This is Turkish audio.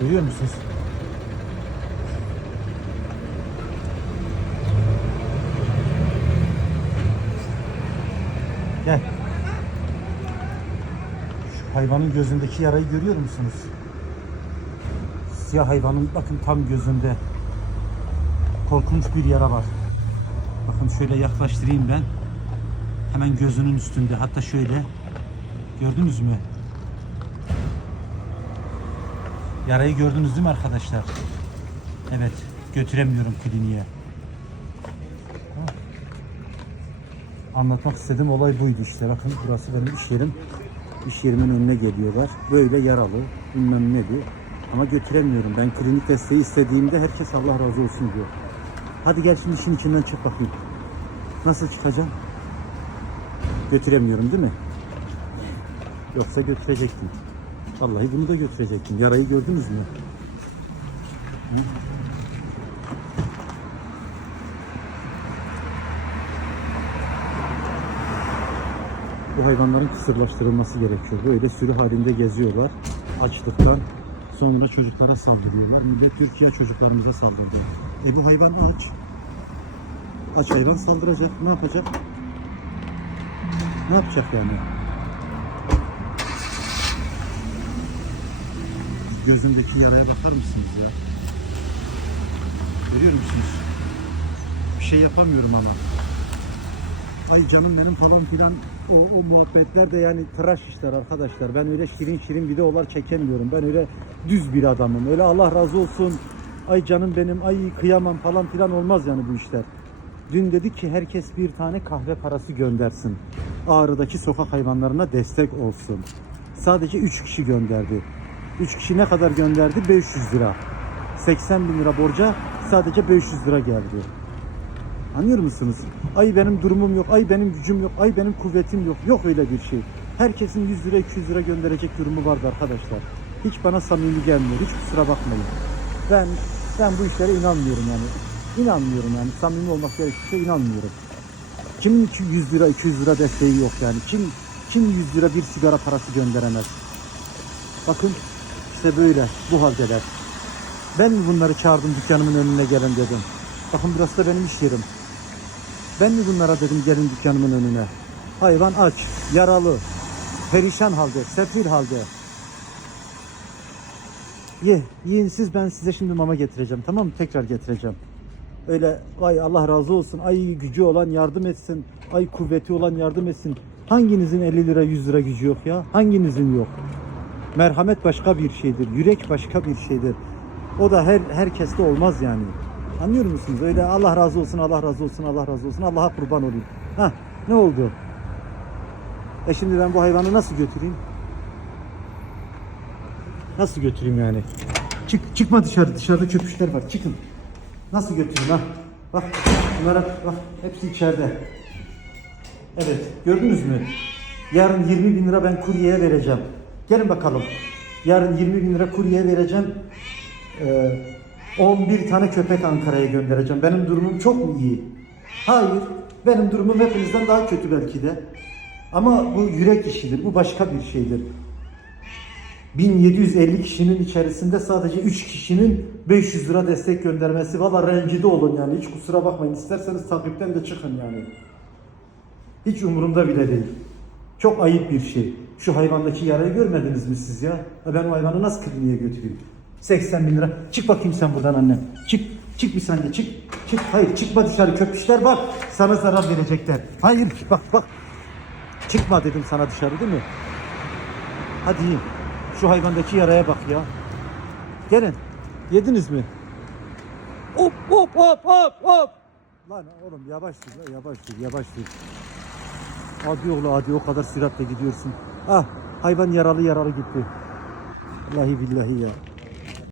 Görüyor musunuz? Gel. Şu hayvanın gözündeki yarayı görüyor musunuz? Siyah hayvanın bakın tam gözünde korkunç bir yara var. Bakın şöyle yaklaştırayım ben. Hemen gözünün üstünde. Hatta şöyle. Gördünüz mü? Yarayı gördünüz değil mi arkadaşlar? Evet. Götüremiyorum kliniğe. Anlatmak istediğim olay buydu işte. Bakın burası benim iş yerim. İş yerimin önüne geliyorlar. Böyle yaralı. Bilmem ne diyor. Ama götüremiyorum. Ben klinik desteği istediğimde herkes Allah razı olsun diyor. Hadi gel şimdi işin içinden çık bakayım. Nasıl çıkacağım? Götüremiyorum değil mi? Yoksa götürecektim. Vallahi bunu da götürecektim. Yarayı gördünüz mü? Bu hayvanların kısırlaştırılması gerekiyor. Böyle sürü halinde geziyorlar. Açlıktan. Sonra çocuklara saldırıyorlar. De Türkiye çocuklarımıza saldırdı. E bu hayvan aç. Aç hayvan saldıracak. Ne yapacak? Ne yapacak yani? Gözümdeki yaraya bakar mısınız ya? Görüyor musunuz? Bir şey yapamıyorum ama. Ay canım benim falan filan o, o muhabbetler de yani tıraş işler arkadaşlar. Ben öyle şirin şirin videolar çekemiyorum. Ben öyle düz bir adamım. Öyle Allah razı olsun. Ay canım benim ay kıyamam falan filan olmaz yani bu işler. Dün dedik ki herkes bir tane kahve parası göndersin. Ağrı'daki sokak hayvanlarına destek olsun. Sadece 3 kişi gönderdi. 3 kişi ne kadar gönderdi? 500 lira. 80 bin lira borca sadece 500 lira geldi. Anlıyor musunuz? Ay benim durumum yok, ay benim gücüm yok, ay benim kuvvetim yok. Yok öyle bir şey. Herkesin 100 lira 200 lira gönderecek durumu vardı arkadaşlar. Hiç bana samimi gelmiyor. Hiç kusura bakmayın. Ben ben bu işlere inanmıyorum yani. İnanmıyorum yani. Samimi olmak gerekirse inanmıyorum. Kimin iki 100 lira 200 lira desteği yok yani. Kim kim 100 lira bir sigara parası gönderemez. Bakın işte böyle bu haldeler. Ben mi bunları çağırdım dükkanımın önüne gelin dedim. Bakın burası da benim iş yerim. Ben mi bunlara dedim gelin dükkanımın önüne. Hayvan aç, yaralı, perişan halde, sefil halde. Ye, yiyin siz ben size şimdi mama getireceğim tamam mı? Tekrar getireceğim. Öyle vay Allah razı olsun, ay gücü olan yardım etsin, ay kuvveti olan yardım etsin. Hanginizin 50 lira 100 lira gücü yok ya? Hanginizin yok? Merhamet başka bir şeydir, yürek başka bir şeydir. O da her herkeste olmaz yani. Anlıyor musunuz? Öyle Allah razı olsun, Allah razı olsun, Allah razı olsun, Allah'a kurban olayım. Ha, ne oldu? E şimdi ben bu hayvanı nasıl götüreyim? Nasıl götüreyim yani? Çık, çıkma dışarı, dışarıda köpüşler var, çıkın. Nasıl götüreyim ha? Bak, bunlara bak, hepsi içeride. Evet, gördünüz mü? Yarın 20 bin lira ben kuryeye vereceğim. Gelin bakalım. Yarın 20 bin lira kuryeye vereceğim. Ee, 11 tane köpek Ankara'ya göndereceğim. Benim durumum çok mu iyi? Hayır. Benim durumum hepinizden daha kötü belki de. Ama bu yürek işidir. Bu başka bir şeydir. 1750 kişinin içerisinde sadece 3 kişinin 500 lira destek göndermesi. Valla rencide olun yani. Hiç kusura bakmayın. İsterseniz takipten de çıkın yani. Hiç umurumda bile değil. Çok ayıp bir şey. Şu hayvandaki yarayı görmediniz mi siz ya? Ha Ben o hayvanı nasıl kliniğe götüreyim? 80 bin lira. Çık bakayım sen buradan annem. Çık. Çık bir saniye çık. Çık. Hayır çıkma dışarı köpüşler bak. Sana zarar verecekler. Hayır bak bak. Çıkma dedim sana dışarı değil mi? Hadi. Şu hayvandaki yaraya bak ya. Gelin. Yediniz mi? Hop hop hop hop hop. Lan oğlum yavaş dur ya, yavaş dur yavaş dur. Hadi oğlu hadi o kadar süratle gidiyorsun. Ah hayvan yaralı yaralı gitti. Vallahi billahi ya.